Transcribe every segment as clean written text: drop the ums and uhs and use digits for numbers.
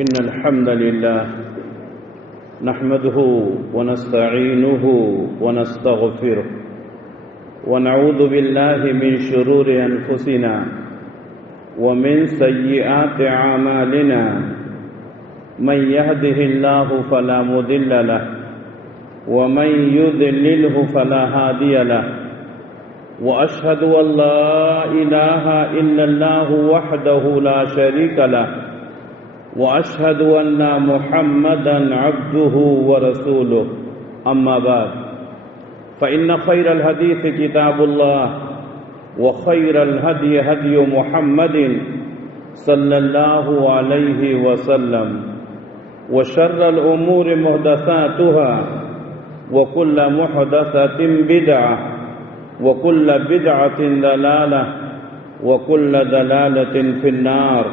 إن الحمد لله نحمده ونستعينه ونستغفره ونعوذ بالله من شرور أنفسنا ومن سيئات أعمالنا من يهده الله فلا مضل له ومن يضلله فلا هادي له وأشهد أن لا إله إلا الله وحده لا شريك له وأشهد أن محمدا عبده ورسوله أما بعد فإن خير الحديث كتاب الله وخير الهدي هدي محمد صلى الله عليه وسلم وشر الأمور محدثاتها وكل محدثة بدعة وكل بدعة ضلالة وكل ضلالة في النار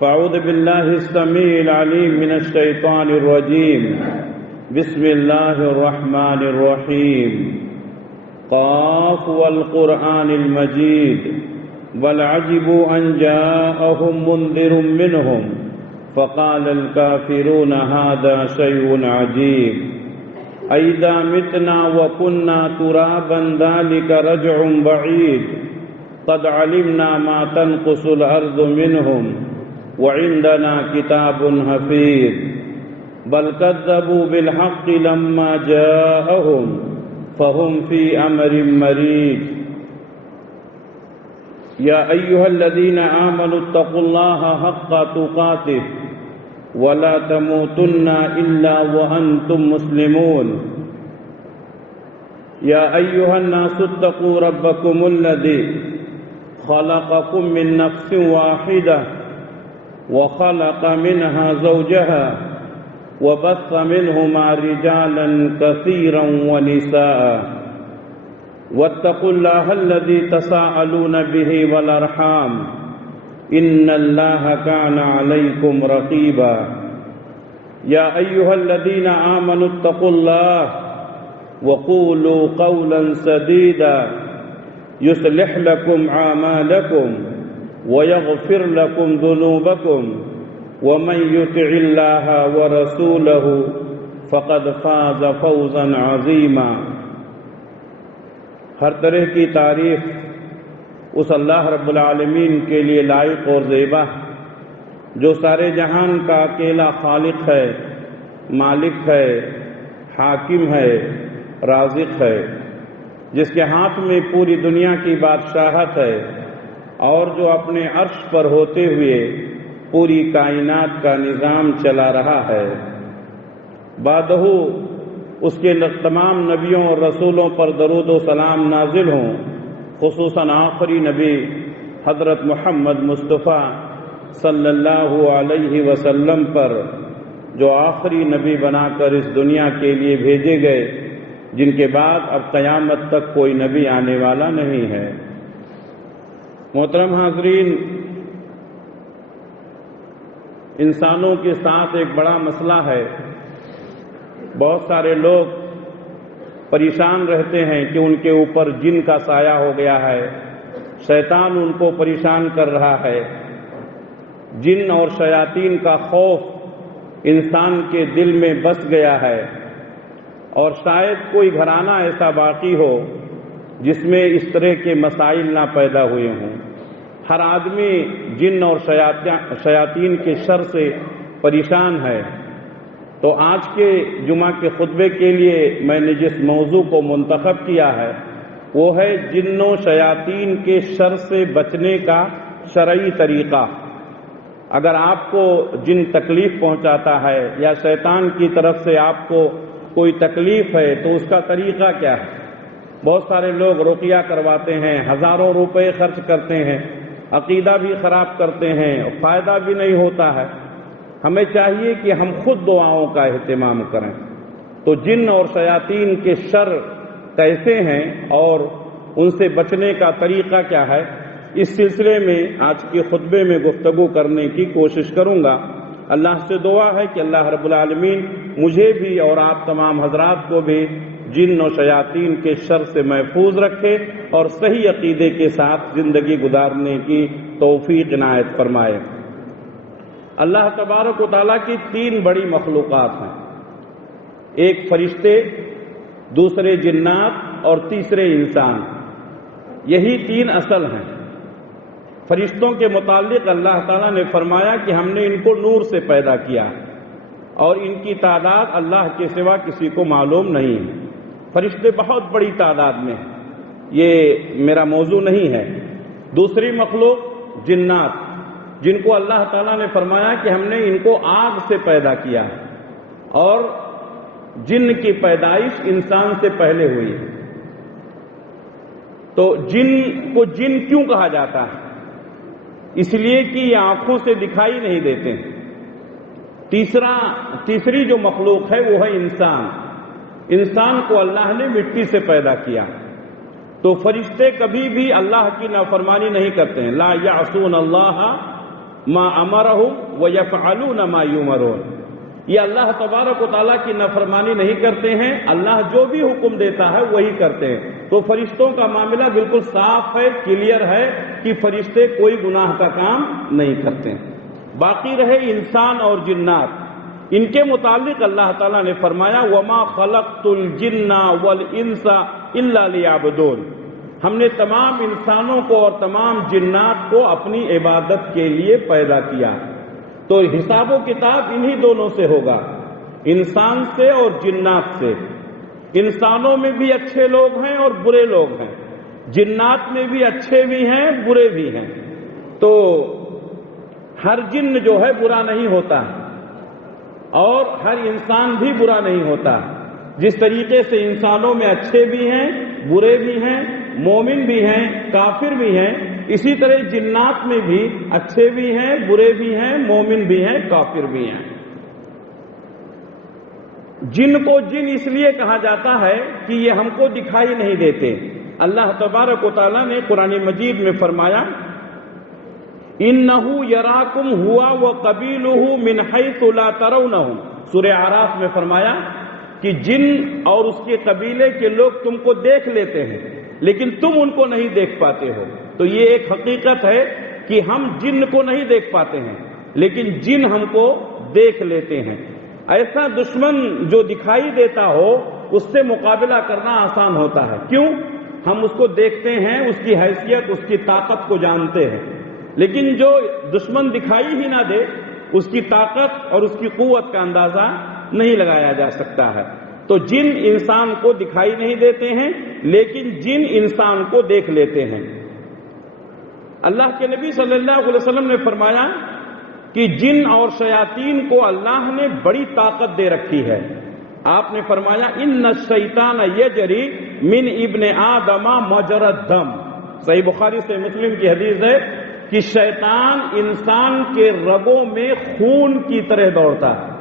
فأعوذ بالله السميع العليم من الشيطان الرجيم بسم الله الرحمن الرحيم قاف والقرآن المجيد بل عجبوا أن جاءهم منذر منهم فقال الكافرون هذا شيء عجيب أئذا متنا وكنا ترابا ذلك رجع بعيد قد علمنا ما تنقص الأرض منهم وعندنا كتاب حفيظ بل كذبوا بالحق لما جاءهم فهم في أمر مريج يا أيها الذين آمنوا اتقوا الله حق تقاته ولا تموتن إلا وأنتم مسلمون يا أيها الناس اتقوا ربكم الذي خلقكم من نفس واحدة وخلق منها زوجها وبث منهما رجالا كثيرا ونساء واتقوا الله الذي تساءلون به والأرحام إن الله كان عليكم رقيبا يا أيها الذين آمنوا اتقوا الله وقولوا قولا سديدا يصلح لكم أعمالكم ويغفر لكم ذنوبكم ومن يطع الله ورسوله فقد فاز فوزا عظيما ہر طرح کی تعریف اس اللہ رب العالمین کے لیے لائق اور زیبا جو سارے جہان کا اکیلا خالق ہے، مالک ہے، حاکم ہے، رازق ہے، جس کے ہاتھ میں پوری دنیا کی بادشاہت ہے اور جو اپنے عرش پر ہوتے ہوئے پوری کائنات کا نظام چلا رہا ہے۔ بعدہ اس کے تمام نبیوں اور رسولوں پر درود و سلام نازل ہوں، خصوصاً آخری نبی حضرت محمد مصطفیٰ صلی اللہ علیہ وسلم پر، جو آخری نبی بنا کر اس دنیا کے لیے بھیجے گئے، جن کے بعد اب قیامت تک کوئی نبی آنے والا نہیں ہے۔ محترم حاضرین، انسانوں کے ساتھ ایک بڑا مسئلہ ہے۔ بہت سارے لوگ پریشان رہتے ہیں کہ ان کے اوپر جن کا سایہ ہو گیا ہے، شیطان ان کو پریشان کر رہا ہے۔ جن اور شیاطین کا خوف انسان کے دل میں بس گیا ہے، اور شاید کوئی گھرانہ ایسا باقی ہو جس میں اس طرح کے مسائل نہ پیدا ہوئے ہوں۔ ہر آدمی جن اور شیاطین کے شر سے پریشان ہے۔ تو آج کے جمعہ کے خطبے کے لیے میں نے جس موضوع کو منتخب کیا ہے وہ ہے جن و شیاطین کے شر سے بچنے کا شرعی طریقہ۔ اگر آپ کو جن تکلیف پہنچاتا ہے یا شیطان کی طرف سے آپ کو کوئی تکلیف ہے تو اس کا طریقہ کیا ہے؟ بہت سارے لوگ رقیہ کرواتے ہیں، ہزاروں روپے خرچ کرتے ہیں، عقیدہ بھی خراب کرتے ہیں، فائدہ بھی نہیں ہوتا ہے۔ ہمیں چاہیے کہ ہم خود دعاؤں کا اہتمام کریں۔ تو جن اور شیاطین کے شر کیسے ہیں اور ان سے بچنے کا طریقہ کیا ہے، اس سلسلے میں آج کے خطبے میں گفتگو کرنے کی کوشش کروں گا۔ اللہ سے دعا ہے کہ اللہ رب العالمین مجھے بھی اور آپ تمام حضرات کو بھی جن و شیاطین کے شر سے محفوظ رکھے اور صحیح عقیدے کے ساتھ زندگی گزارنے کی توفیق عنایت فرمائے۔ اللہ تبارک و تعالیٰ کی 3 بڑی مخلوقات ہیں، ایک فرشتے، دوسرے جنات اور تیسرے انسان۔ یہی 3 اصل ہیں۔ فرشتوں کے متعلق اللہ تعالیٰ نے فرمایا کہ ہم نے ان کو نور سے پیدا کیا اور ان کی تعداد اللہ کے سوا کسی کو معلوم نہیں ہے۔ فرشتے بہت بڑی تعداد میں ہیں، یہ میرا موضوع نہیں ہے۔ دوسری مخلوق جنات، جن کو اللہ تعالیٰ نے فرمایا کہ ہم نے ان کو آگ سے پیدا کیا اور جن کی پیدائش انسان سے پہلے ہوئی ہے۔ تو جن کو جن کیوں کہا جاتا ہے؟ اس لیے کہ یہ آنکھوں سے دکھائی نہیں دیتے۔ تیسری جو مخلوق ہے وہ ہے انسان۔ انسان کو اللہ نے مٹی سے پیدا کیا، تو فرشتے کبھی بھی اللہ کی نافرمانی نہیں کرتے ہیں۔ لا یعصون اللہ ما امرہم ویفعلون ما یؤمرون، یہ اللہ تبارک و تعالیٰ کی نافرمانی نہیں کرتے ہیں، اللہ جو بھی حکم دیتا ہے وہی کرتے ہیں۔ تو فرشتوں کا معاملہ بالکل صاف ہے، کلیئر ہے کہ فرشتے کوئی گناہ کا کام نہیں کرتے ہیں۔ باقی رہے انسان اور جنات، ان کے متعلق اللہ تعالیٰ نے فرمایا وَمَا خَلَقْتُ الْجِنَّ وَالْإِنسَ إِلَّا لِيَعْبُدُونِ، ہم نے تمام انسانوں کو اور تمام جنات کو اپنی عبادت کے لیے پیدا کیا۔ تو حساب و کتاب انہی دونوں سے ہوگا، انسان سے اور جنات سے۔ انسانوں میں بھی اچھے لوگ ہیں اور برے لوگ ہیں، جنات میں بھی اچھے بھی ہیں برے بھی ہیں۔ تو ہر جن جو ہے برا نہیں ہوتا اور ہر انسان بھی برا نہیں ہوتا۔ جس طریقے سے انسانوں میں اچھے بھی ہیں برے بھی ہیں، مومن بھی ہیں کافر بھی ہیں، اسی طرح جنات میں بھی اچھے بھی ہیں برے بھی ہیں، مومن بھی ہیں کافر بھی ہیں۔ جن کو جن اس لیے کہا جاتا ہے کہ یہ ہم کو دکھائی نہیں دیتے۔ اللہ تبارک و تعالیٰ نے قرآن مجید میں فرمایا اِنَّهُ يَرَاكُمْ هُوَ وَقَبِيلُهُ مِنْ حَيْثُ لَا تَرَوْنَهُمْ، سورہ اعراف میں فرمایا کہ جن اور اس کے قبیلے کے لوگ تم کو دیکھ لیتے ہیں لیکن تم ان کو نہیں دیکھ پاتے ہو۔ تو یہ ایک حقیقت ہے کہ ہم جن کو نہیں دیکھ پاتے ہیں لیکن جن ہم کو دیکھ لیتے ہیں۔ ایسا دشمن جو دکھائی دیتا ہو اس سے مقابلہ کرنا آسان ہوتا ہے، کیوں؟ ہم اس کو دیکھتے ہیں، اس کی حیثیت اس کی طاقت کو جانتے ہیں، لیکن جو دشمن دکھائی ہی نہ دے اس کی طاقت اور اس کی قوت کا اندازہ نہیں لگایا جا سکتا ہے۔ تو جن انسان کو دکھائی نہیں دیتے ہیں لیکن جن انسان کو دیکھ لیتے ہیں۔ اللہ کے نبی صلی اللہ علیہ وسلم نے فرمایا کہ جن اور شیاطین کو اللہ نے بڑی طاقت دے رکھی ہے۔ آپ نے فرمایا ان الشیطان یجری من ابن آدم مجرى الدم، صحیح بخاری سے مسلم کی حدیث ہے کہ شیطان انسان کے رگوں میں خون کی طرح دوڑتا ہے،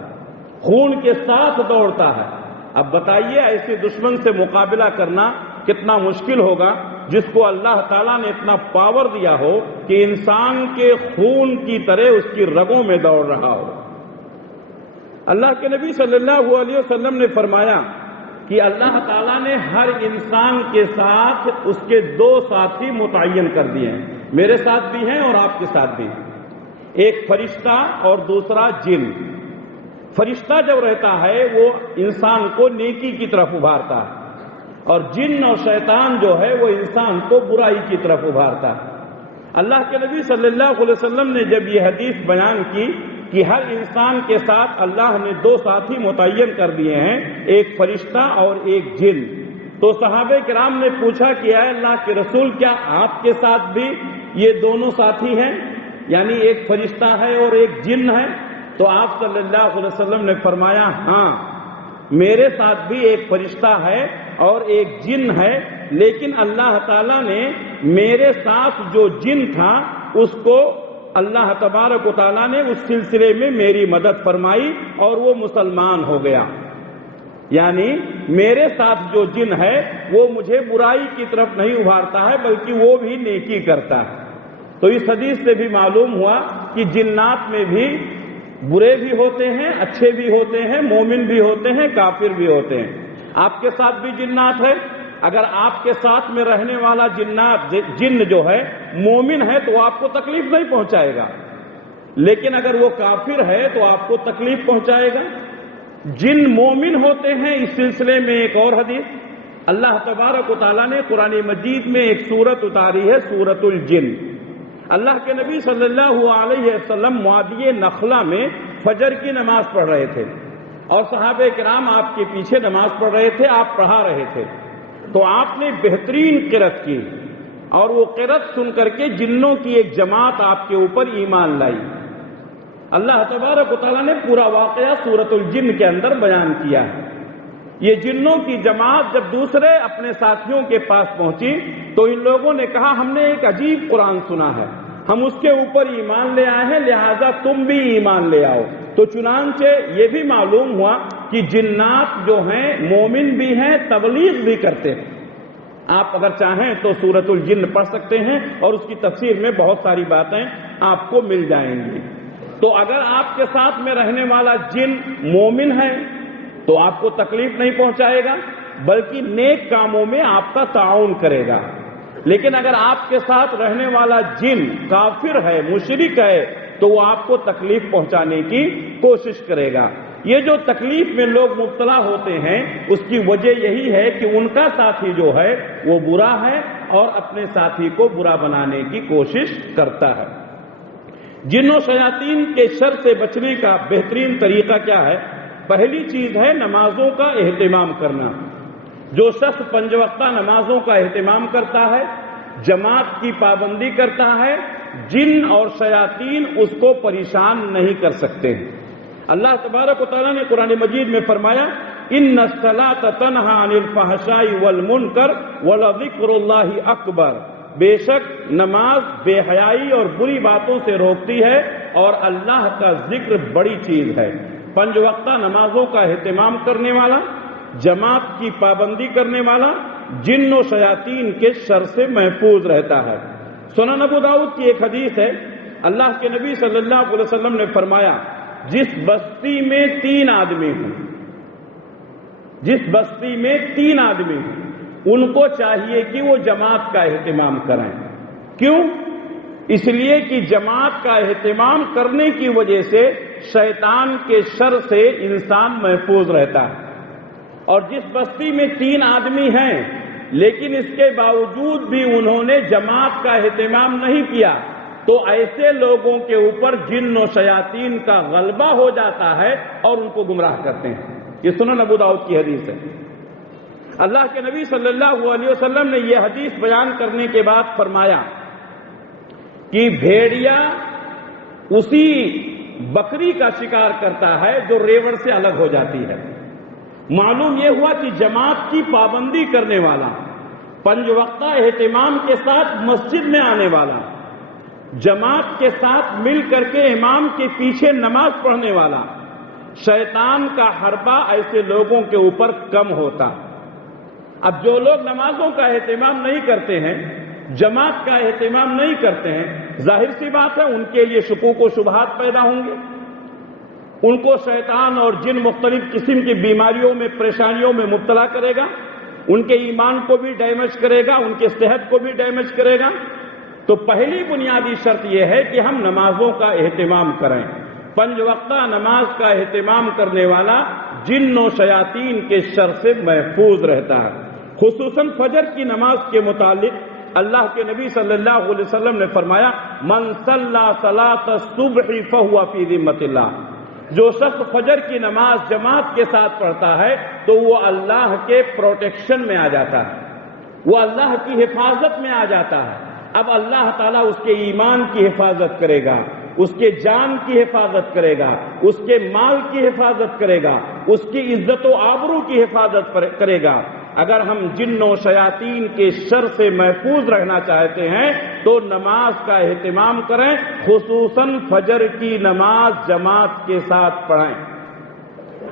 خون کے ساتھ دوڑتا ہے۔ اب بتائیے ایسے دشمن سے مقابلہ کرنا کتنا مشکل ہوگا جس کو اللہ تعالیٰ نے اتنا پاور دیا ہو کہ انسان کے خون کی طرح اس کی رگوں میں دوڑ رہا ہو۔ اللہ کے نبی صلی اللہ علیہ وسلم نے فرمایا کہ اللہ تعالیٰ نے ہر انسان کے ساتھ اس کے 2 ساتھی متعین کر دیے ہیں، میرے ساتھ بھی ہیں اور آپ کے ساتھ بھی، ایک فرشتہ اور دوسرا جن۔ فرشتہ جب رہتا ہے وہ انسان کو نیکی کی طرف ابھارتا ہے اور جن اور شیطان جو ہے وہ انسان کو برائی کی طرف ابھارتا ہے۔ اللہ کے نبی صلی اللہ علیہ وسلم نے جب یہ حدیث بیان کی کہ ہر انسان کے ساتھ اللہ نے 2 ساتھی متعین کر دیے ہیں، ایک فرشتہ اور ایک جن، تو صحابہ کرام نے پوچھا کہ اے اللہ کے رسول کیا آپ کے ساتھ بھی یہ دونوں ساتھی ہیں، یعنی ایک فرشتہ ہے اور ایک جن ہے؟ تو آپ صلی اللہ علیہ وسلم نے فرمایا ہاں میرے ساتھ بھی ایک فرشتہ ہے اور ایک جن ہے، لیکن اللہ تعالیٰ نے میرے ساتھ جو جن تھا اس کو اللہ تبارک و تعالیٰ نے اس سلسلے میں میری مدد فرمائی اور وہ مسلمان ہو گیا۔ یعنی میرے ساتھ جو جن ہے وہ مجھے برائی کی طرف نہیں ابھارتا ہے بلکہ وہ بھی نیکی کرتا ہے۔ تو اس حدیث سے بھی معلوم ہوا کہ جنات میں بھی برے بھی ہوتے ہیں، اچھے بھی ہوتے ہیں، مومن بھی ہوتے ہیں، کافر بھی ہوتے ہیں۔ آپ کے ساتھ بھی جنات ہے، اگر آپ کے ساتھ میں رہنے والا جن جو ہے مومن ہے تو آپ کو تکلیف نہیں پہنچائے گا، لیکن اگر وہ کافر ہے تو آپ کو تکلیف پہنچائے گا۔ جن مومن ہوتے ہیں، اس سلسلے میں ایک اور حدیث، اللہ تبارک و تعالیٰ نے قرآن مجید میں ایک سورت اتاری ہے، سورت الجن۔ اللہ کے نبی صلی اللہ علیہ وسلم وادی نخلا میں فجر کی نماز پڑھ رہے تھے اور صحابہ کرام آپ کے پیچھے نماز پڑھ رہے تھے، آپ پڑھا رہے تھے، تو آپ نے بہترین قرأت کی اور وہ قرأت سن کر کے جنوں کی ایک جماعت آپ کے اوپر ایمان لائی۔ اللہ تبارک و تعالیٰ نے پورا واقعہ سورت الجن کے اندر بیان کیا ہے۔ یہ جنوں کی جماعت جب دوسرے اپنے ساتھیوں کے پاس پہنچی تو ان لوگوں نے کہا ہم نے ایک عجیب قرآن سنا ہے، ہم اس کے اوپر ایمان لے آئے ہیں، لہذا تم بھی ایمان لے آؤ۔ تو چنانچہ یہ بھی معلوم ہوا کہ جنات جو ہیں مومن بھی ہیں، تبلیغ بھی کرتے ہیں۔ آپ اگر چاہیں تو سورت الجن پڑھ سکتے ہیں اور اس کی تفسیر میں بہت ساری باتیں آپ کو مل جائیں گی۔ تو اگر آپ کے ساتھ میں رہنے والا جن مومن ہے تو آپ کو تکلیف نہیں پہنچائے گا، بلکہ نیک کاموں میں آپ کا تعاون کرے گا۔ لیکن اگر آپ کے ساتھ رہنے والا جن کافر ہے، مشرک ہے، تو وہ آپ کو تکلیف پہنچانے کی کوشش کرے گا۔ یہ جو تکلیف میں لوگ مبتلا ہوتے ہیں اس کی وجہ یہی ہے کہ ان کا ساتھی جو ہے وہ برا ہے اور اپنے ساتھی کو برا بنانے کی کوشش کرتا ہے۔ جن و شیاطین کے شر سے بچنے کا بہترین طریقہ کیا ہے؟ پہلی چیز ہے نمازوں کا اہتمام کرنا۔ جو شخص 5 وقتہ نمازوں کا اہتمام کرتا ہے، جماعت کی پابندی کرتا ہے، جن اور شیاطین اس کو پریشان نہیں کر سکتے۔ اللہ تبارک و تعالیٰ نے قرآن مجید میں فرمایا ان الصلاۃ تنہی عن الفحشاء والمنکر ولذکر اللہ اکبر، بے شک نماز بے حیائی اور بری باتوں سے روکتی ہے اور اللہ کا ذکر بڑی چیز ہے۔ 5 وقتہ نمازوں کا اہتمام کرنے والا، جماعت کی پابندی کرنے والا جن و شیاطین کے شر سے محفوظ رہتا ہے۔ سنن ابو داؤد کی ایک حدیث ہے، اللہ کے نبی صلی اللہ علیہ وسلم نے فرمایا جس بستی میں 3 آدمی ہوں، جس بستی میں 3 آدمی ہوں، ان کو چاہیے کہ وہ جماعت کا اہتمام کریں۔ کیوں؟ اس لیے کہ جماعت کا اہتمام کرنے کی وجہ سے شیطان کے شر سے انسان محفوظ رہتا ہے۔ اور جس بستی میں 3 آدمی ہیں لیکن اس کے باوجود بھی انہوں نے جماعت کا اہتمام نہیں کیا تو ایسے لوگوں کے اوپر جن و شیاطین کا غلبہ ہو جاتا ہے اور ان کو گمراہ کرتے ہیں۔ یہ سنن ابو داؤد کی حدیث ہے۔ اللہ کے نبی صلی اللہ علیہ وسلم نے یہ حدیث بیان کرنے کے بعد فرمایا کہ بھیڑیا اسی بکری کا شکار کرتا ہے جو ریوڑ سے الگ ہو جاتی ہے۔ معلوم یہ ہوا کہ جماعت کی پابندی کرنے والا، 5 وقتہ اہتمام کے ساتھ مسجد میں آنے والا، جماعت کے ساتھ مل کر کے امام کے پیچھے نماز پڑھنے والا، شیطان کا حربہ ایسے لوگوں کے اوپر کم ہوتا۔ اب جو لوگ نمازوں کا اہتمام نہیں کرتے ہیں، جماعت کا اہتمام نہیں کرتے ہیں، ظاہر سی بات ہے ان کے لیے شکوک و شبہات پیدا ہوں گے، ان کو شیطان اور جن مختلف قسم کی بیماریوں میں، پریشانیوں میں مبتلا کرے گا، ان کے ایمان کو بھی ڈیمیج کرے گا، ان کے صحت کو بھی ڈیمیج کرے گا۔ تو پہلی بنیادی شرط یہ ہے کہ ہم نمازوں کا اہتمام کریں۔ 5 وقتہ نماز کا اہتمام کرنے والا جن و شیاطین کے شر سے محفوظ رہتا ہے۔ خصوصاً فجر کی نماز کے متعلق اللہ کے نبی صلی اللہ علیہ وسلم نے فرمایا من صلی صلاۃ الصبح فهو فی ذمۃ اللہ، جو شخص فجر کی نماز جماعت کے ساتھ پڑھتا ہے تو وہ اللہ کے پروٹیکشن میں آ جاتا ہے، وہ اللہ کی حفاظت میں آ جاتا ہے۔ اب اللہ تعالیٰ اس کے ایمان کی حفاظت کرے گا، اس کے جان کی حفاظت کرے گا، اس کے مال کی حفاظت کرے گا، اس کی عزت و آبرو کی حفاظت کرے گا۔ اگر ہم جن و شیاطین کے شر سے محفوظ رہنا چاہتے ہیں تو نماز کا اہتمام کریں، خصوصاً فجر کی نماز جماعت کے ساتھ پڑھیں۔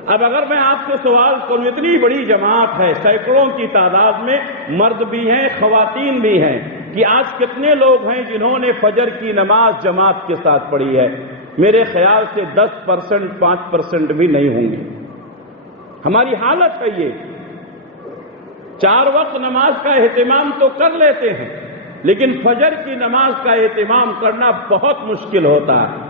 اب اگر میں آپ سے سوال کروں، اتنی بڑی جماعت ہے، سینکڑوں کی تعداد میں مرد بھی ہیں، خواتین بھی ہیں، کہ آج کتنے لوگ ہیں جنہوں نے فجر کی نماز جماعت کے ساتھ پڑھی ہے؟ میرے خیال سے 10%، 5% بھی نہیں ہوں گے۔ ہماری حالت ہے یہ، 4 وقت نماز کا اہتمام تو کر لیتے ہیں لیکن فجر کی نماز کا اہتمام کرنا بہت مشکل ہوتا ہے۔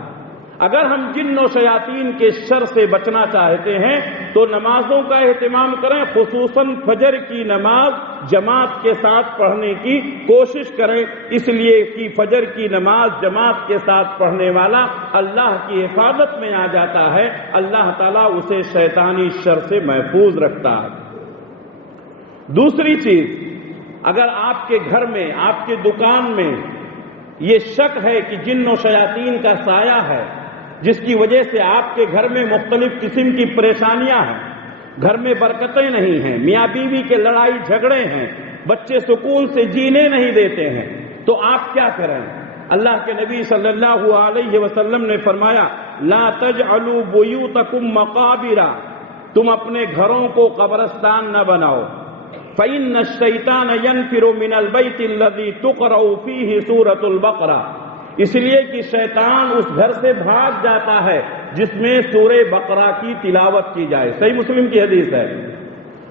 اگر ہم جن و شیاطین کے شر سے بچنا چاہتے ہیں تو نمازوں کا اہتمام کریں، خصوصاً فجر کی نماز جماعت کے ساتھ پڑھنے کی کوشش کریں، اس لیے کہ فجر کی نماز جماعت کے ساتھ پڑھنے والا اللہ کی حفاظت میں آ جاتا ہے، اللہ تعالیٰ اسے شیطانی شر سے محفوظ رکھتا ہے۔ دوسری چیز، اگر آپ کے گھر میں، آپ کے دکان میں یہ شک ہے کہ جن و شیاطین کا سایہ ہے، جس کی وجہ سے آپ کے گھر میں مختلف قسم کی پریشانیاں ہیں، گھر میں برکتیں نہیں ہیں، میاں بیوی کے لڑائی جھگڑے ہیں، بچے سکون سے جینے نہیں دیتے ہیں، تو آپ کیا کریں؟ اللہ کے نبی صلی اللہ علیہ وسلم نے فرمایا لا تجعلوا بیوتکم مقابر، تم اپنے گھروں کو قبرستان نہ بناؤ، فإن الشیطان ينفر من البیت الذی تقرأ فیہ سورۃ البقرہ، اس لیے کہ شیطان اس گھر سے بھاگ جاتا ہے جس میں سورہ بقرہ کی تلاوت کی جائے۔ صحیح مسلم کی حدیث ہے۔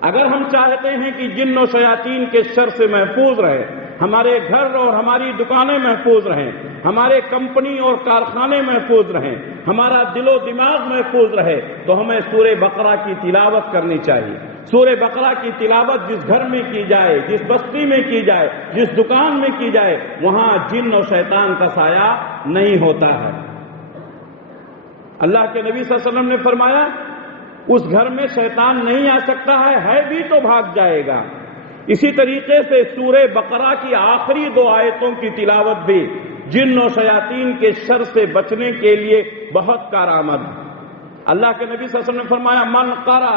اگر ہم چاہتے ہیں کہ جن و شیاطین کے شر سے محفوظ رہے، ہمارے گھر اور ہماری دکانیں محفوظ رہیں، ہمارے کمپنی اور کارخانے محفوظ رہیں، ہمارا دل و دماغ محفوظ رہے، تو ہمیں سورہ بقرہ کی تلاوت کرنی چاہیے۔ سورہ بقرہ کی تلاوت جس گھر میں کی جائے، جس بستی میں کی جائے، جس دکان میں کی جائے، وہاں جن اور شیطان کا سایہ نہیں ہوتا ہے۔ اللہ کے نبی صلی اللہ علیہ وسلم نے فرمایا اس گھر میں شیطان نہیں آ سکتا ہے بھی تو بھاگ جائے گا۔ اسی طریقے سے سورہ بقرہ کی آخری 2 آیتوں کی تلاوت بھی جن و شیاطین کے شر سے بچنے کے لیے بہت کارآمد ہے۔ اللہ کے نبی صلی اللہ علیہ وسلم نے فرمایا من قرأ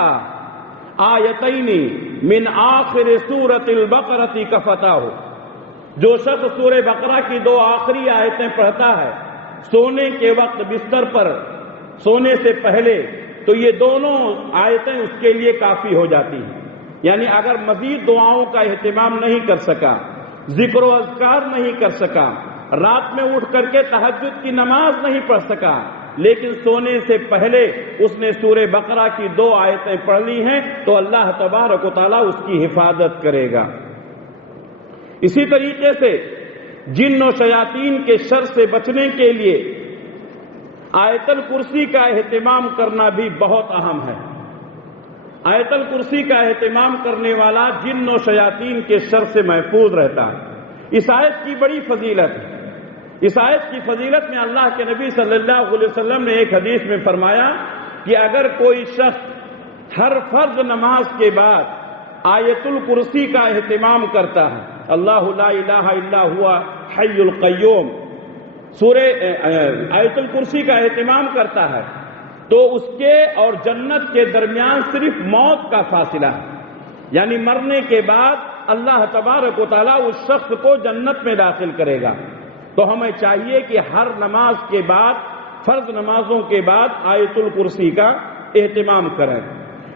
آیتین من آخر سورۃ البقرۃ کفتاہ، جو شخص سورہ بقرہ کی 2 آخری آیتیں پڑھتا ہے سونے کے وقت بستر پر سونے سے پہلے، تو یہ دونوں آیتیں اس کے لیے کافی ہو جاتی ہیں۔ یعنی اگر مزید دعاؤں کا اہتمام نہیں کر سکا، ذکر و اذکار نہیں کر سکا، رات میں اٹھ کر کے تہجد کی نماز نہیں پڑھ سکا، لیکن سونے سے پہلے اس نے سورہ بقرہ کی 2 آیتیں پڑھ لی ہیں، تو اللہ تبارک و تعالیٰ اس کی حفاظت کرے گا۔ اسی طریقے سے جن و شیاطین کے شر سے بچنے کے لیے آیت الکرسی کا اہتمام کرنا بھی بہت اہم ہے۔ آیت الکرسی کا اہتمام کرنے والا جن و شیاطین کے شر سے محفوظ رہتا ہے۔ اس آیت کی بڑی فضیلت ہے۔ اس آیت کی فضیلت میں اللہ کے نبی صلی اللہ علیہ وسلم نے ایک حدیث میں فرمایا کہ اگر کوئی شخص ہر فرض نماز کے بعد آیت الکرسی کا اہتمام کرتا ہے، اللہ لا الہ الا ہوا حی القیوم، سورہ آیت الکرسی کا اہتمام کرتا ہے، تو اس کے اور جنت کے درمیان صرف موت کا فاصلہ ہے، یعنی مرنے کے بعد اللہ تبارک و تعالیٰ اس شخص کو جنت میں داخل کرے گا۔ تو ہمیں چاہیے کہ ہر نماز کے بعد، فرض نمازوں کے بعد آیت الکرسی کا اہتمام کریں۔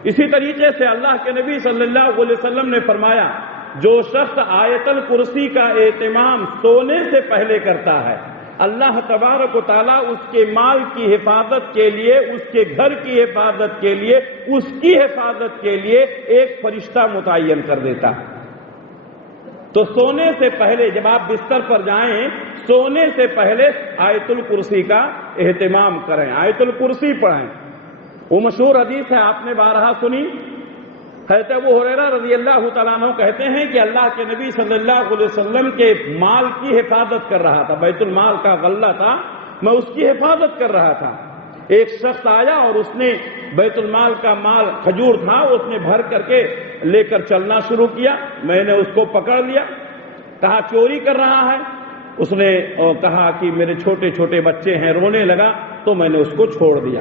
اسی طریقے سے اللہ کے نبی صلی اللہ علیہ وسلم نے فرمایا جو شخص آیت الکرسی کا اہتمام سونے سے پہلے کرتا ہے، اللہ تبارک و تعالیٰ اس کے مال کی حفاظت کے لیے، اس کے گھر کی حفاظت کے لیے، اس کی حفاظت کے لیے ایک فرشتہ متعین کر دیتا ہے۔ تو سونے سے پہلے جب آپ بستر پر جائیں، سونے سے پہلے آیت الکرسی کا اہتمام کریں، آیت الکرسی پڑھیں۔ وہ مشہور حدیث ہے، آپ نے بارہا سنی۔ حضرت ابو ہریرہ رضی اللہ تعالیٰ عنہ کہتے ہیں کہ اللہ کے نبی صلی اللہ علیہ وسلم کے مال کی حفاظت کر رہا تھا، بیت المال کا غلہ تھا، میں اس کی حفاظت کر رہا تھا۔ ایک شخص آیا اور اس نے بیت المال کا مال کھجور تھا، اس نے بھر کر کے لے کر چلنا شروع کیا۔ میں نے اس کو پکڑ لیا، کہا چوری کر رہا ہے۔ اس نے کہا کہ میرے چھوٹے چھوٹے بچے ہیں، رونے لگا، تو میں نے اس کو چھوڑ دیا۔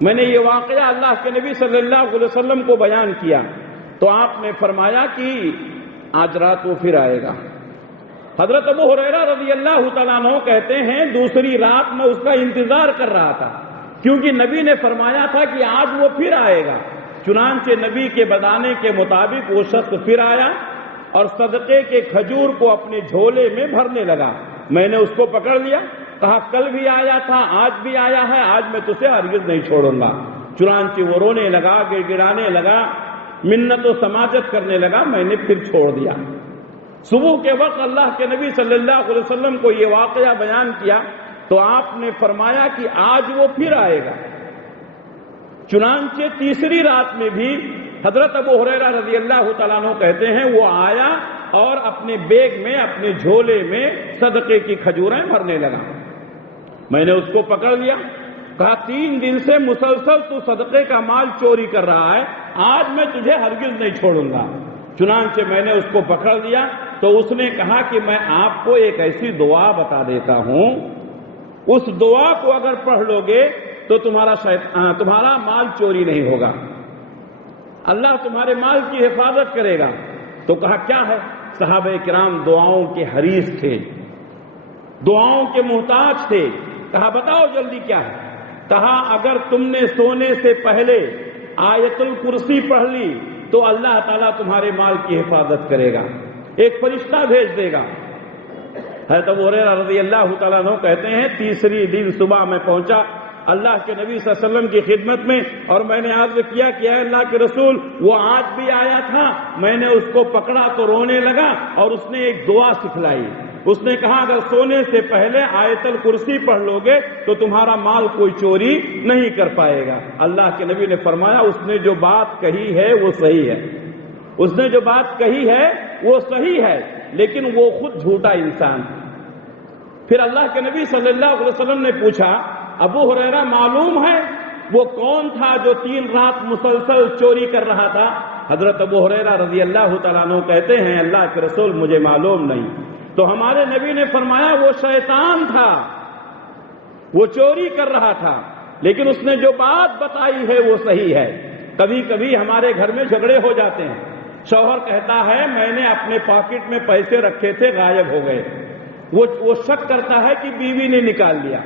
میں نے یہ واقعہ اللہ کے نبی صلی اللہ علیہ وسلم کو بیان کیا، تو آپ نے فرمایا کہ آج رات وہ پھر آئے گا۔ حضرت ابو ہریرہ رضی اللہ تعالیٰ عنہ کہتے ہیں دوسری رات میں اس کا انتظار کر رہا تھا، کیونکہ نبی نے فرمایا تھا کہ آج وہ پھر آئے گا۔ چنانچہ نبی کے بتانے کے مطابق وہ شخص پھر آیا اور صدقے کے کھجور کو اپنے جھولے میں بھرنے لگا۔ میں نے اس کو پکڑ لیا، کہا کل بھی آیا تھا، آج بھی آیا ہے، آج میں تجھے ہرگز نہیں چھوڑوں گا۔ چنانچہ وہ رونے لگا، گڑگڑانے لگا، منت و سماجت کرنے لگا، میں نے پھر چھوڑ دیا۔ صبح کے وقت اللہ کے نبی صلی اللہ علیہ وسلم کو یہ واقعہ بیان کیا تو آپ نے فرمایا کہ آج وہ پھر آئے گا۔ چنانچہ تیسری رات میں بھی حضرت ابو ہریرہ رضی اللہ تعالیٰ عنہ کہتے ہیں وہ آیا اور اپنے بیگ میں، اپنے جھولے میں صدقے کی کھجوریں بھرنے لگا۔ میں نے اس کو پکڑ لیا، کہا 3 دن سے مسلسل تو صدقے کا مال چوری کر رہا ہے، آج میں تجھے ہرگز نہیں چھوڑوں گا۔ چنانچہ میں نے اس کو پکڑ لیا تو اس نے کہا کہ میں آپ کو ایک ایسی دعا بتا دیتا ہوں، اس دعا کو اگر پڑھ لو گے تو تمہارا مال چوری نہیں ہوگا، اللہ تمہارے مال کی حفاظت کرے گا۔ تو کہا کیا ہے؟ صحابہ کرام دعاؤں کے حریص تھے، دعاؤں کے محتاج تھے۔ کہا بتاؤ جلدی کیا ہے؟ کہا اگر تم نے سونے سے پہلے آیت الکرسی پڑھ لی تو اللہ تعالیٰ تمہارے مال کی حفاظت کرے گا، ایک فرشتہ بھیج دے گا۔ حضرت ابو ہریرہ رضی اللہ تعالیٰ عنہ کہتے ہیں تیسری دن صبح میں پہنچا اللہ کے نبی صلی اللہ علیہ وسلم کی خدمت میں، اور میں نے عرض کیا کہ اے اللہ کے رسول وہ آج بھی آیا تھا، میں نے اس کو پکڑا تو رونے لگا اور اس نے ایک دعا سکھلائی، اس نے کہا اگر سونے سے پہلے آیت الکرسی پڑھ لو گے تو تمہارا مال کوئی چوری نہیں کر پائے گا۔ اللہ کے نبی نے فرمایا اس نے جو بات کہی ہے وہ صحیح ہے، اس نے جو بات کہی ہے وہ صحیح ہے، لیکن وہ خود جھوٹا انسان۔ پھر اللہ کے نبی صلی اللہ علیہ وسلم نے پوچھا ابو ہریرہ معلوم ہے وہ کون تھا جو 3 رات مسلسل چوری کر رہا تھا؟ حضرت ابو ہریرہ رضی اللہ تعالیٰ عنہ کہتے ہیں اللہ کے رسول مجھے معلوم نہیں۔ تو ہمارے نبی نے فرمایا وہ شیطان تھا، وہ چوری کر رہا تھا، لیکن اس نے جو بات بتائی ہے وہ صحیح ہے۔ کبھی کبھی ہمارے گھر میں جھگڑے ہو جاتے ہیں، شوہر کہتا ہے میں نے اپنے پاکٹ میں پیسے رکھے تھے غائب ہو گئے، وہ شک کرتا ہے کہ بیوی نے نکال لیا،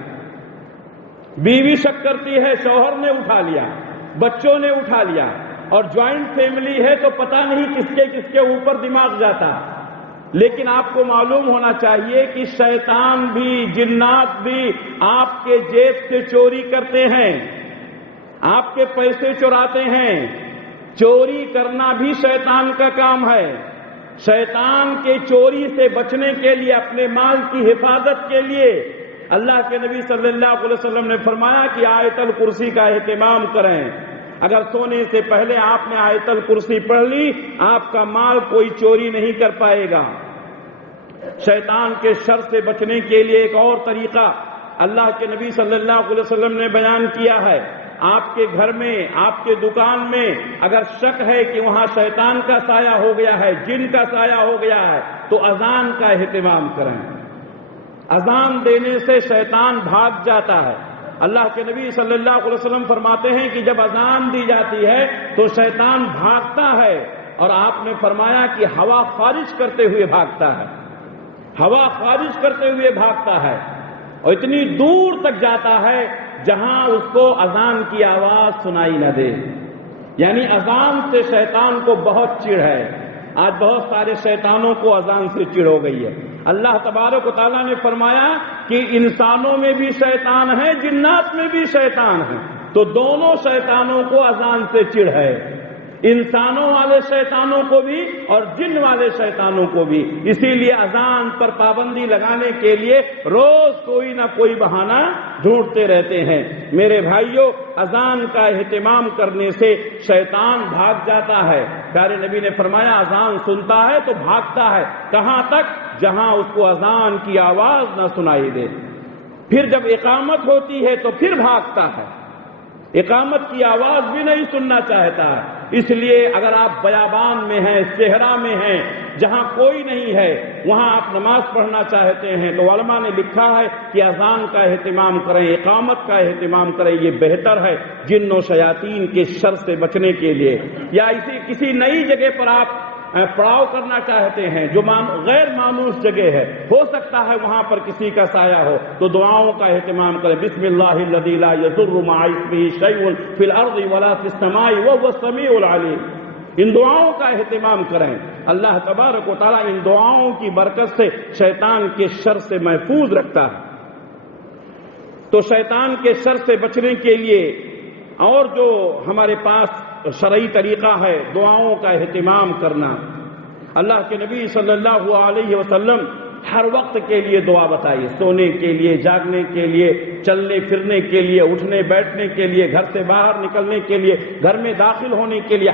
بیوی شک کرتی ہے شوہر نے اٹھا لیا، بچوں نے اٹھا لیا، اور جوائنٹ فیملی ہے تو پتہ نہیں کس کے اوپر دماغ جاتا۔ لیکن آپ کو معلوم ہونا چاہیے کہ شیطان بھی، جنات بھی آپ کے جیب سے چوری کرتے ہیں، آپ کے پیسے چراتے ہیں۔ چوری کرنا بھی شیطان کا کام ہے۔ شیطان کے چوری سے بچنے کے لیے، اپنے مال کی حفاظت کے لیے اللہ کے نبی صلی اللہ علیہ وسلم نے فرمایا کہ آیت الکرسی کا اہتمام کریں۔ اگر سونے سے پہلے آپ نے آیت الکرسی پڑھ لی آپ کا مال کوئی چوری نہیں کر پائے گا۔ شیطان کے شر سے بچنے کے لیے ایک اور طریقہ اللہ کے نبی صلی اللہ علیہ وسلم نے بیان کیا ہے۔ آپ کے گھر میں، آپ کے دکان میں اگر شک ہے کہ وہاں شیطان کا سایہ ہو گیا ہے، جن کا سایہ ہو گیا ہے، تو اذان کا اہتمام کریں۔ اذان دینے سے شیطان بھاگ جاتا ہے۔ اللہ کے نبی صلی اللہ علیہ وسلم فرماتے ہیں کہ جب اذان دی جاتی ہے تو شیطان بھاگتا ہے، اور آپ نے فرمایا کہ ہوا خارج کرتے ہوئے بھاگتا ہے، ہوا خارج کرتے ہوئے بھاگتا ہے، اور اتنی دور تک جاتا ہے جہاں اس کو اذان کی آواز سنائی نہ دے۔ یعنی اذان سے شیطان کو بہت چڑ ہے۔ آج بہت سارے شیطانوں کو اذان سے چڑ ہو گئی ہے۔ اللہ تبارک و تعالیٰ نے فرمایا کہ انسانوں میں بھی شیطان ہے، جنات میں بھی شیطان ہے، تو دونوں شیطانوں کو اذان سے چڑ ہے، انسانوں والے شیطانوں کو بھی اور جن والے شیطانوں کو بھی۔ اسی لیے اذان پر پابندی لگانے کے لیے روز کوئی نہ کوئی بہانہ ڈھونڈتے رہتے ہیں۔ میرے بھائیوں، اذان کا اہتمام کرنے سے شیطان بھاگ جاتا ہے۔ پیارے نبی نے فرمایا اذان سنتا ہے تو بھاگتا ہے، کہاں تک؟ جہاں اس کو اذان کی آواز نہ سنائی دے۔ پھر جب اقامت ہوتی ہے تو پھر بھاگتا ہے، اقامت کی آواز بھی نہیں سننا چاہتا ہے۔ اس لیے اگر آپ بیابان میں ہیں، صحرا میں ہیں، جہاں کوئی نہیں ہے، وہاں آپ نماز پڑھنا چاہتے ہیں تو علماء نے لکھا ہے کہ اذان کا اہتمام کریں، اقامت کا اہتمام کریں، یہ بہتر ہے جن و شیاطین کے شر سے بچنے کے لیے۔ یا کسی نئی جگہ پر آپ پڑاؤ کرنا چاہتے ہیں جو غیر مانوس جگہ ہے، ہو سکتا ہے وہاں پر کسی کا سایہ ہو، تو دعاؤں کا اہتمام کریں۔ بسم اللہ الذی لا یضر مع اسمہ شیء فی الارض ولا فی السماء وهو السمیع العلیم۔ ان دعاؤں کا اہتمام کریں۔ اللہ تبارک و تعالیٰ ان دعاؤں کی برکت سے شیطان کے شر سے محفوظ رکھتا ہے۔ تو شیطان کے شر سے بچنے کے لیے اور جو ہمارے پاس شرعی طریقہ ہے دعاؤں کا اہتمام کرنا۔ اللہ کے نبی صلی اللہ علیہ وسلم ہر وقت کے لیے دعا بتائیے، سونے کے لیے، جاگنے کے لیے، چلنے پھرنے کے لیے، اٹھنے بیٹھنے کے لیے، گھر سے باہر نکلنے کے لیے، گھر میں داخل ہونے کے لیے،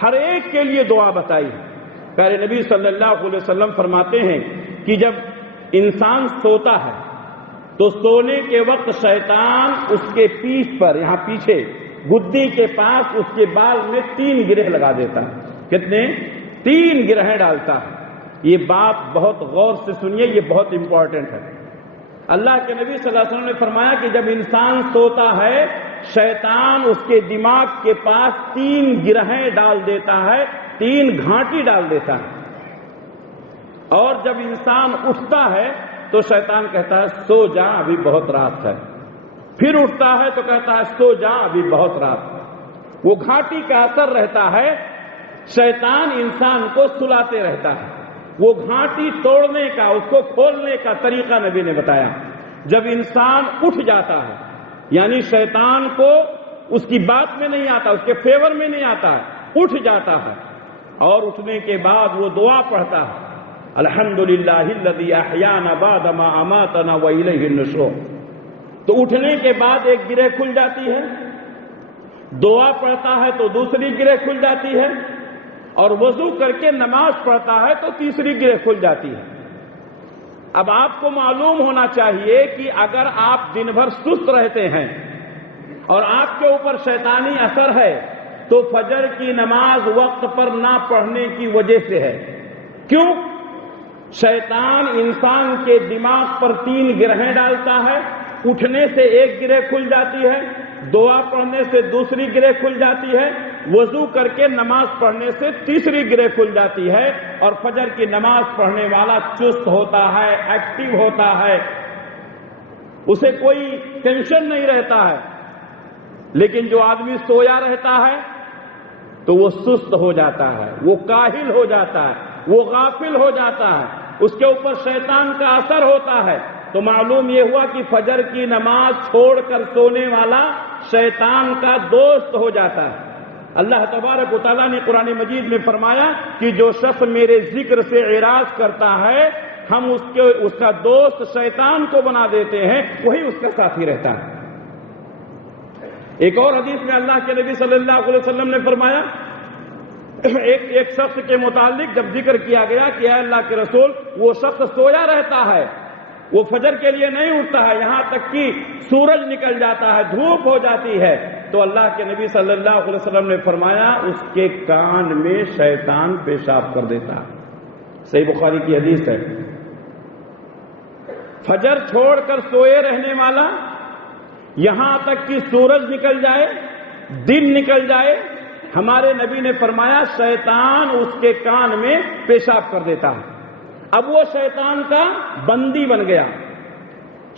ہر ایک کے لیے دعا بتائیے۔ پیارے نبی صلی اللہ علیہ وسلم فرماتے ہیں کہ جب انسان سوتا ہے تو سونے کے وقت شیطان اس کے پیٹھ پر، یہاں پیچھے گدی کے پاس اس کے بال میں 3 گرہ لگا دیتا ہے۔ کتنے؟ 3 گرہیں ڈالتا ہے۔ یہ بات بہت غور سے سنیے، یہ بہت امپورٹنٹ ہے۔ اللہ کے نبی صلی اللہ علیہ وسلم نے فرمایا کہ جب انسان سوتا ہے شیطان اس کے دماغ کے پاس 3 گرہیں ڈال دیتا ہے، 3 گھانٹی ڈال دیتا ہے، اور جب انسان اٹھتا ہے تو شیطان کہتا ہے سو جا ابھی بہت رات ہے، پھر اٹھتا ہے تو کہتا ہے سو جا ابھی بہت رات ہے۔ وہ گھاٹی کا اثر رہتا ہے، شیطان انسان کو سلاتے رہتا ہے۔ وہ گھاٹی توڑنے کا، اس کو کھولنے کا طریقہ نبی نے بتایا۔ جب انسان اٹھ جاتا ہے، یعنی شیطان کو اس کی بات میں نہیں آتا، اس کے فیور میں نہیں آتا ہے، اٹھ جاتا ہے، اور اٹھنے کے بعد وہ دعا پڑھتا ہے، الحمدللہ الذی احیانا بعد ما اماتنا والیہ النشور۔ تو اٹھنے کے بعد ایک گرہ کھل جاتی ہے، دعا پڑھتا ہے تو دوسری گرہ کھل جاتی ہے، اور وضو کر کے نماز پڑھتا ہے تو تیسری گرہ کھل جاتی ہے۔ اب آپ کو معلوم ہونا چاہیے کہ اگر آپ دن بھر سست رہتے ہیں اور آپ کے اوپر شیطانی اثر ہے تو فجر کی نماز وقت پر نہ پڑھنے کی وجہ سے ہے۔ کیوں؟ شیطان انسان کے دماغ پر 3 گرہیں ڈالتا ہے، اٹھنے سے ایک گرہ کھل جاتی ہے، دعا پڑھنے سے دوسری گرہ کھل جاتی ہے، وضو کر کے نماز پڑھنے سے تیسری گرہ کھل جاتی ہے، اور فجر کی نماز پڑھنے والا چست ہوتا ہے، ایکٹیو ہوتا ہے، اسے کوئی ٹینشن نہیں رہتا ہے۔ لیکن جو آدمی سویا رہتا ہے تو وہ سست ہو جاتا ہے، وہ کاہل ہو جاتا ہے، وہ غافل ہو جاتا ہے، اس کے اوپر شیطان کا اثر ہوتا ہے۔ تو معلوم یہ ہوا کہ فجر کی نماز چھوڑ کر سونے والا شیطان کا دوست ہو جاتا ہے۔ اللہ تبارک و تعالیٰ نے قرآن مجید میں فرمایا کہ جو شخص میرے ذکر سے اعراض کرتا ہے ہم اس کا دوست شیطان کو بنا دیتے ہیں، وہی اس کا ساتھی رہتا ہے۔ ایک اور حدیث میں اللہ کے نبی صلی اللہ علیہ وسلم نے فرمایا، ایک شخص کے متعلق جب ذکر کیا گیا کہ اے اللہ کے رسول، وہ شخص سویا رہتا ہے، وہ فجر کے لیے نہیں اٹھتا ہے، یہاں تک کہ سورج نکل جاتا ہے، دھوپ ہو جاتی ہے، تو اللہ کے نبی صلی اللہ علیہ وسلم نے فرمایا اس کے کان میں شیطان پیشاب کر دیتا ہے۔ صحیح بخاری کی حدیث ہے۔ فجر چھوڑ کر سوئے رہنے والا یہاں تک کہ سورج نکل جائے، دن نکل جائے، ہمارے نبی نے فرمایا شیطان اس کے کان میں پیشاب کر دیتا ہے۔ اب وہ شیطان کا بندی بن گیا،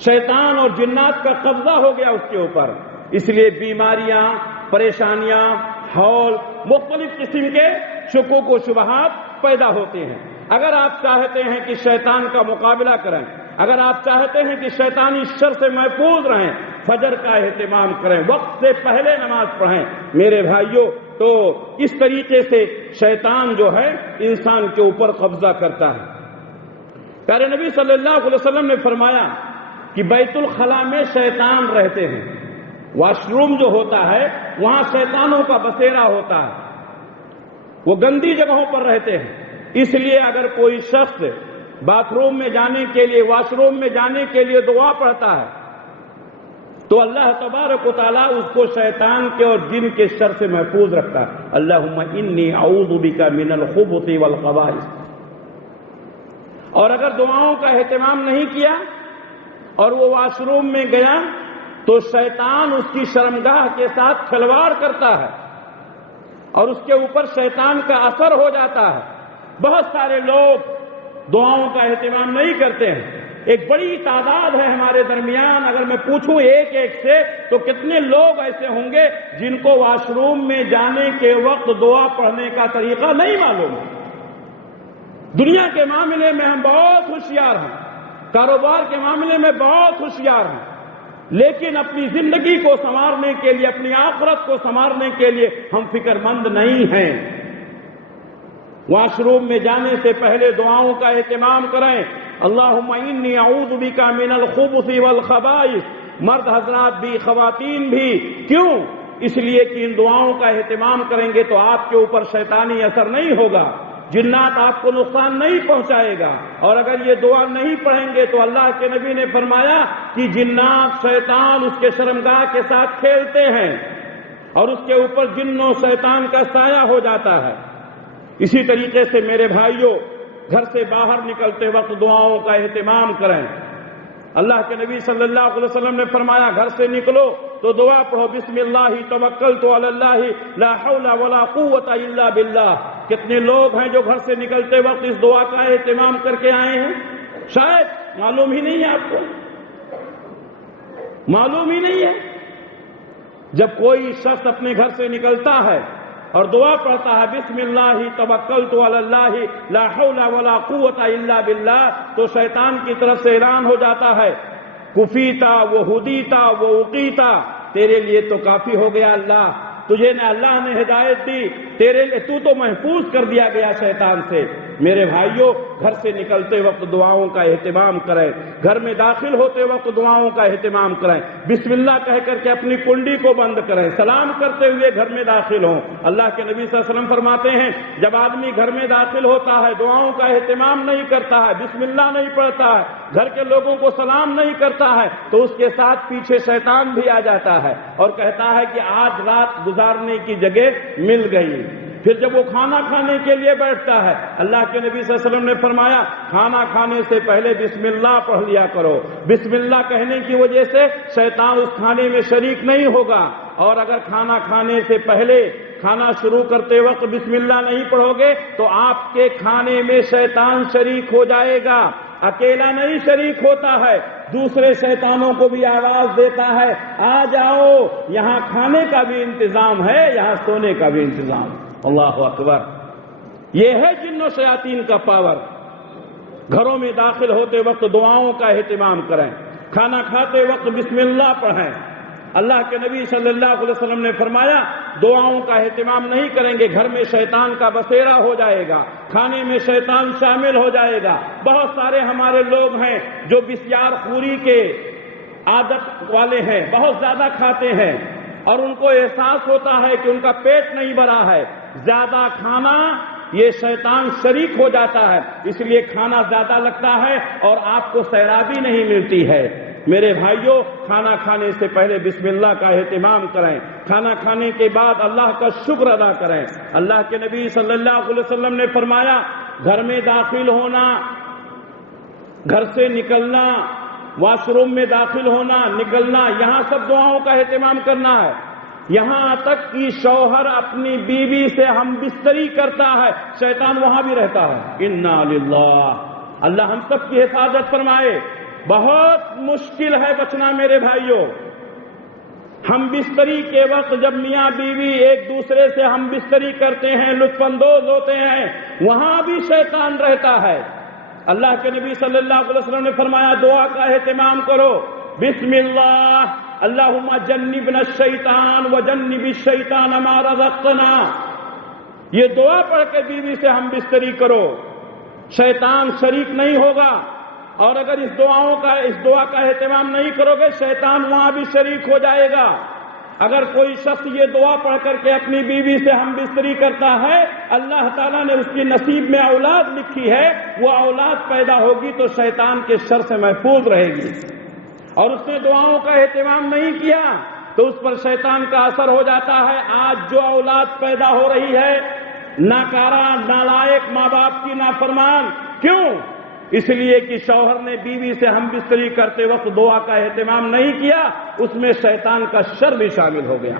شیطان اور جنات کا قبضہ ہو گیا اس کے اوپر، اس لیے بیماریاں، پریشانیاں، ہول، مختلف قسم کے شکوک و شبہات پیدا ہوتے ہیں۔ اگر آپ چاہتے ہیں کہ شیطان کا مقابلہ کریں، اگر آپ چاہتے ہیں کہ شیطانی شر سے محفوظ رہیں، فجر کا اہتمام کریں، وقت سے پہلے نماز پڑھیں میرے بھائیوں۔ تو اس طریقے سے شیطان جو ہے انسان کے اوپر قبضہ کرتا ہے۔ پیارے نبی صلی اللہ علیہ وسلم نے فرمایا کہ بیت الخلاء میں شیطان رہتے ہیں، واش روم جو ہوتا ہے وہاں شیطانوں کا بسیرا ہوتا ہے، وہ گندی جگہوں پر رہتے ہیں، اس لیے اگر کوئی شخص باتھ روم میں جانے کے لیے، واش روم میں جانے کے لیے دعا پڑھتا ہے تو اللہ تبارک و تعالیٰ اس کو شیطان کے اور جن کے شر سے محفوظ رکھتا ہے۔ اللہم انی اعوذ بک من الخبث والخبائث۔ اور اگر دعاؤں کا اہتمام نہیں کیا اور وہ واش روم میں گیا تو شیطان اس کی شرمگاہ کے ساتھ کھلواڑ کرتا ہے اور اس کے اوپر شیطان کا اثر ہو جاتا ہے۔ بہت سارے لوگ دعاؤں کا اہتمام نہیں کرتے ہیں، ایک بڑی تعداد ہے ہمارے درمیان، اگر میں پوچھوں ایک ایک سے تو کتنے لوگ ایسے ہوں گے جن کو واش روم میں جانے کے وقت دعا پڑھنے کا طریقہ نہیں معلوم ہے۔ دنیا کے معاملے میں ہم بہت ہوشیار ہیں، کاروبار کے معاملے میں بہت ہوشیار ہیں، لیکن اپنی زندگی کو سنوارنے کے لیے، اپنی آخرت کو سنوارنے کے لیے ہم فکر مند نہیں ہیں۔ واش روم میں جانے سے پہلے دعاؤں کا اہتمام کریں، اللہم انی اعوذ بک من الخبث والخبائث، مرد حضرات بھی خواتین بھی. کیوں؟ اس لیے کہ ان دعاؤں کا اہتمام کریں گے تو آپ کے اوپر شیطانی اثر نہیں ہوگا، جنات آپ کو نقصان نہیں پہنچائے گا. اور اگر یہ دعا نہیں پڑھیں گے تو اللہ کے نبی نے فرمایا کہ جنات شیطان اس کے شرمگاہ کے ساتھ کھیلتے ہیں اور اس کے اوپر جن و شیطان کا سایہ ہو جاتا ہے. اسی طریقے سے میرے بھائیوں، گھر سے باہر نکلتے وقت دعاؤں کا اہتمام کریں. اللہ کے نبی صلی اللہ علیہ وسلم نے فرمایا گھر سے نکلو تو دعا پڑھو، بسم اللہ توکلت علی اللہ لا حول ولا قوت الا باللہ. کتنے لوگ ہیں جو گھر سے نکلتے وقت اس دعا کا اہتمام کر کے آئے ہیں؟ شاید معلوم ہی نہیں ہے، آپ کو معلوم ہی نہیں ہے. جب کوئی شخص اپنے گھر سے نکلتا ہے اور دعا پڑھتا ہے بسم اللہ توکلت علی اللہ لا حول ولا قوت الا باللہ، تو شیطان کی طرف سے اعلان ہو جاتا ہے کفیتا و ہدیتا و وقیتا، تیرے لیے تو کافی ہو گیا اللہ، تجھے نہ اللہ نے ہدایت دی، تیرے لیے تو محفوظ کر دیا گیا شیطان سے. میرے بھائیوں، گھر سے نکلتے وقت دعاؤں کا اہتمام کریں، گھر میں داخل ہوتے وقت دعاؤں کا اہتمام کریں. بسم اللہ کہہ کر کے اپنی کنڈی کو بند کریں، سلام کرتے ہوئے گھر میں داخل ہوں. اللہ کے نبی صلی اللہ علیہ وسلم فرماتے ہیں جب آدمی گھر میں داخل ہوتا ہے دعاؤں کا اہتمام نہیں کرتا ہے، بسم اللہ نہیں پڑھتا ہے، گھر کے لوگوں کو سلام نہیں کرتا ہے، تو اس کے ساتھ پیچھے شیطان بھی آ جاتا ہے اور کہتا ہے کہ آج رات گزارنے کی جگہ مل گئی. پھر جب وہ کھانا کھانے کے لیے بیٹھتا ہے، اللہ کے نبی صلی اللہ علیہ وسلم نے فرمایا کھانا کھانے سے پہلے بسم اللہ پڑھ لیا کرو. بسم اللہ کہنے کی وجہ سے شیطان اس کھانے میں شریک نہیں ہوگا. اور اگر کھانا کھانے سے پہلے کھانا شروع کرتے وقت بسم اللہ نہیں پڑھو گے تو آپ کے کھانے میں شیطان شریک ہو جائے گا. اکیلا نہیں شریک ہوتا ہے، دوسرے شیطانوں کو بھی آواز دیتا ہے آ جاؤ، یہاں کھانے کا بھی انتظام ہے، یہاں سونے کا بھی انتظام. اللہ اکبر. یہ ہے جن و شیاطین کا پاور. گھروں میں داخل ہوتے وقت دعاؤں کا اہتمام کریں، کھانا کھاتے وقت بسم اللہ پڑھیں. اللہ کے نبی صلی اللہ علیہ وسلم نے فرمایا دعاؤں کا اہتمام نہیں کریں گے گھر میں شیطان کا بسیرا ہو جائے گا، کھانے میں شیطان شامل ہو جائے گا. بہت سارے ہمارے لوگ ہیں جو بسیار خوری کے عادت والے ہیں، بہت زیادہ کھاتے ہیں اور ان کو احساس ہوتا ہے کہ ان کا پیٹ نہیں بھرا ہے. زیادہ کھانا یہ شیطان شریک ہو جاتا ہے، اس لیے کھانا زیادہ لگتا ہے اور آپ کو سیرابی نہیں ملتی ہے. میرے بھائیوں، کھانا کھانے سے پہلے بسم اللہ کا اہتمام کریں، کھانا کھانے کے بعد اللہ کا شکر ادا کریں. اللہ کے نبی صلی اللہ علیہ وسلم نے فرمایا گھر میں داخل ہونا، گھر سے نکلنا، واش روم میں داخل ہونا نکلنا، یہاں سب دعاؤں کا اہتمام کرنا ہے. یہاں تک کہ شوہر اپنی بیوی سے ہم بستری کرتا ہے، شیطان وہاں بھی رہتا ہے. انا للہ، اللہ ہم سب کی حفاظت فرمائے. بہت مشکل ہے بچنا میرے بھائیوں. ہم بستری کے وقت جب میاں بیوی ایک دوسرے سے ہم بستری کرتے ہیں، لطف اندوز ہوتے ہیں، وہاں بھی شیطان رہتا ہے. اللہ کے نبی صلی اللہ علیہ وسلم نے فرمایا دعا کا اہتمام کرو، بسم اللہ اللہم جنبنا الشیطان وجنب الشیطان ما رزقتنا. یہ دعا پڑھ کے بیوی سے ہم بستری کرو، شیطان شریک نہیں ہوگا. اور اگر اس دعا کا اہتمام نہیں کرو گے شیطان وہاں بھی شریک ہو جائے گا. اگر کوئی شخص یہ دعا پڑھ کر کے اپنی بیوی سے ہم بستری کرتا ہے، اللہ تعالیٰ نے اس کی نصیب میں اولاد لکھی ہے، وہ اولاد پیدا ہوگی تو شیطان کے شر سے محفوظ رہے گی. اور اس نے دعاؤں کا اہتمام نہیں کیا تو اس پر شیطان کا اثر ہو جاتا ہے. آج جو اولاد پیدا ہو رہی ہے ناکارہ، نالائق، ماں باپ کی نافرمان. کیوں؟ اس لیے کہ شوہر نے بیوی سے ہم بستری کرتے وقت دعا کا اہتمام نہیں کیا، اس میں شیطان کا شر بھی شامل ہو گیا.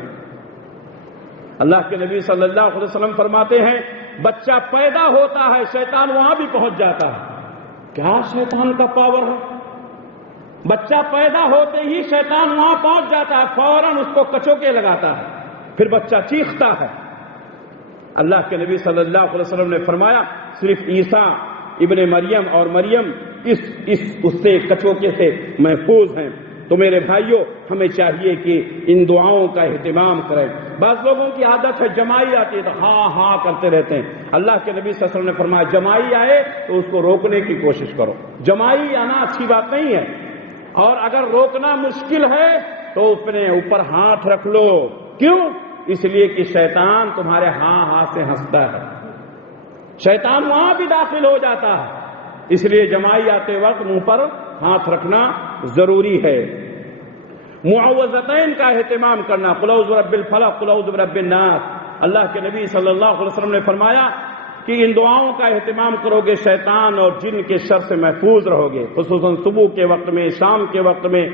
اللہ کے نبی صلی اللہ علیہ وسلم فرماتے ہیں بچہ پیدا ہوتا ہے شیطان وہاں بھی پہنچ جاتا ہے. کیا شیطان کا پاور ہے! بچہ پیدا ہوتے ہی شیطان وہاں پہنچ جاتا ہے، فوراً اس کو کچوکے لگاتا ہے، پھر بچہ چیختا ہے. اللہ کے نبی صلی اللہ علیہ وسلم نے فرمایا صرف عیسیٰ ابن مریم اور مریم اس سے کچوکے سے محفوظ ہیں. تو میرے بھائیوں ہمیں چاہیے کہ ان دعاؤں کا اہتمام کریں. بعض لوگوں کی عادت ہے جمائی آتی ہے تو ہاں ہاں کرتے رہتے ہیں. اللہ کے نبی صلی اللہ علیہ وسلم نے فرمایا جمائی آئے تو اس کو روکنے کی کوشش کرو. جمائی آنا اچھی بات نہیں ہے، اور اگر روکنا مشکل ہے تو اپنے اوپر ہاتھ رکھ لو. کیوں؟ اس لیے کہ شیطان تمہارے ہاں ہاں سے ہنستا ہے، شیطان وہاں بھی داخل ہو جاتا ہے. اس لیے جمائی آتے وقت منہ پر ہاتھ رکھنا ضروری ہے. معوذتین کا اہتمام کرنا، قل اعوذ برب الفلق، قل اعوذ برب الناس. اللہ کے نبی صلی اللہ علیہ وسلم نے فرمایا کہ ان دعاؤں کا اہتمام کرو گے شیطان اور جن کے شر سے محفوظ رہو گے، خصوصاً صبح کے وقت میں، شام کے وقت میں،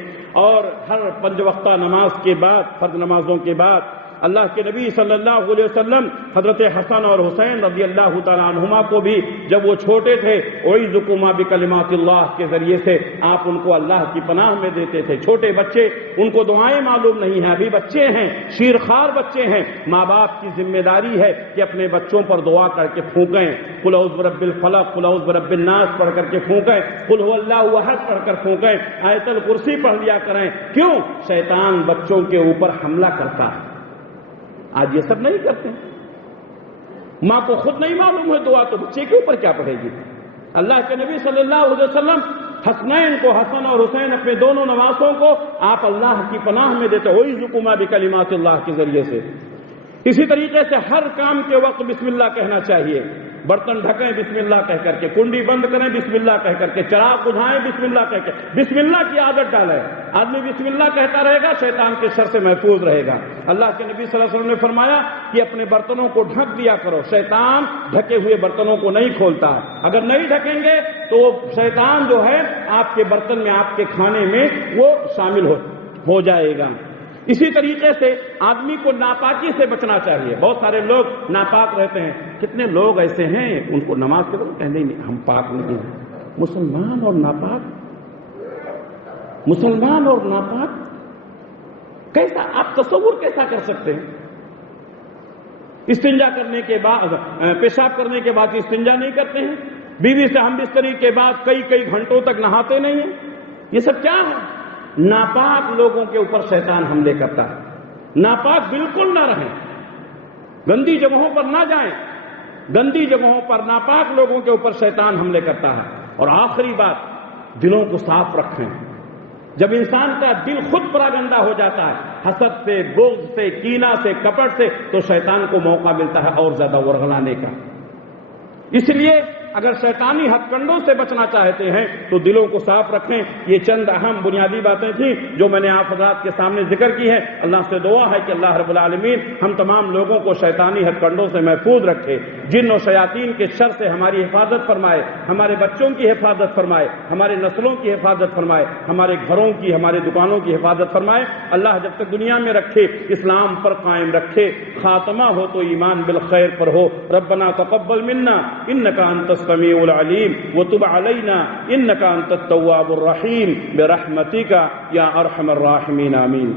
اور ہر 5 وقتہ نماز کے بعد، فرض نمازوں کے بعد. اللہ کے نبی صلی اللہ علیہ وسلم حضرت حسن اور حسین رضی اللہ تعالیٰ عنہما کو بھی جب وہ چھوٹے تھے اعوذکما بکلمات اللہ کے ذریعے سے آپ ان کو اللہ کی پناہ میں دیتے تھے. چھوٹے بچے، ان کو دعائیں معلوم نہیں ہیں، ابھی بچے ہیں، شیرخوار بچے ہیں. ماں باپ کی ذمہ داری ہے کہ اپنے بچوں پر دعا کر کے پھونکیں. قل اعوذ برب الفلق، قل اعوذ برب الناس پڑھ کر کے پھونکیں، قل هو اللہ احد پڑھ کر پھونکیں، آیت الکرسی پڑھ لیا کریں. کیوں؟ شیطان بچوں کے اوپر حملہ کرتا ہے. آج یہ سب نہیں کرتے. ماں کو خود نہیں معلوم ہے دعا تو بچے کے اوپر کیا پڑھے گی. اللہ کے نبی صلی اللہ علیہ وسلم حسنین کو، حسن اور حسین اپنے دونوں نواسوں کو آپ اللہ کی پناہ میں دیتے اعوذکما بکلمات اللہ کے ذریعے سے. اسی طریقے سے ہر کام کے وقت بسم اللہ کہنا چاہیے. برتن ڈھکیں بسم اللہ کہہ کر کے، کنڈی بند کریں بسم اللہ کہہ کر کے، چراغ بجھائیں بسم اللہ کہہ کے. بسم اللہ کی عادت ڈالیں. آدمی بسم اللہ کہتا رہے گا شیطان کے شر سے محفوظ رہے گا. اللہ کے نبی صلی اللہ علیہ وسلم نے فرمایا کہ اپنے برتنوں کو ڈھک دیا کرو. شیطان ڈھکے ہوئے برتنوں کو نہیں کھولتا ہے. اگر نہیں ڈھکیں گے تو شیطان جو ہے آپ کے برتن میں، آپ کے کھانے میں وہ شامل ہو جائے گا. اسی طریقے سے آدمی کو ناپاکی سے بچنا چاہیے. بہت سارے لوگ ناپاک رہتے ہیں. کتنے لوگ ایسے ہیں ان کو نماز کے وقت کہتے نہیں ہم پاک نہیں ہیں. مسلمان اور ناپاک، مسلمان اور ناپاک کیسا؟ آپ تصور کیسا کر سکتے ہیں؟ استنجا کرنے کے بعد، پیشاب کرنے کے بعد استنجا نہیں کرتے ہیں. بیوی سے ہم بستری کے بعد کئی گھنٹوں تک نہاتے نہیں ہیں. یہ سب کیا ہے؟ ناپاک لوگوں کے اوپر شیطان حملے کرتا ہے. ناپاک بالکل نہ رہیں، گندی جگہوں پر نہ جائیں. گندی جگہوں پر ناپاک لوگوں کے اوپر شیطان حملے کرتا ہے. اور آخری بات، دلوں کو صاف رکھیں. جب انسان کا دل خود پراگندہ ہو جاتا ہے حسد سے، بغض سے، کینہ سے، کپٹ سے، تو شیطان کو موقع ملتا ہے اور زیادہ ورغلانے کا. اس لیے اگر شیطانی ہتھ کنڈوں سے بچنا چاہتے ہیں تو دلوں کو صاف رکھیں. یہ چند اہم بنیادی باتیں تھیں جو میں نے آپ حضرات کے سامنے ذکر کی ہے. اللہ سے دعا ہے کہ اللہ رب العالمین ہم تمام لوگوں کو شیطانی ہتھ کنڈوں سے محفوظ رکھے. جن و شیاطین کے شر سے ہماری حفاظت فرمائے، ہمارے بچوں کی حفاظت فرمائے، ہمارے نسلوں کی حفاظت فرمائے، ہمارے گھروں کی، ہمارے دکانوں کی حفاظت فرمائے. اللہ جب تک دنیا میں رکھے اسلام پر قائم رکھے. خاتمہ ہو تو ایمان بالخیر پر ہو. ربنا تقبل منا انک انت السمیع العلیم وتب علینا انک انت التواب الرحیم برحمتک یا ارحم الراحمین. آمین.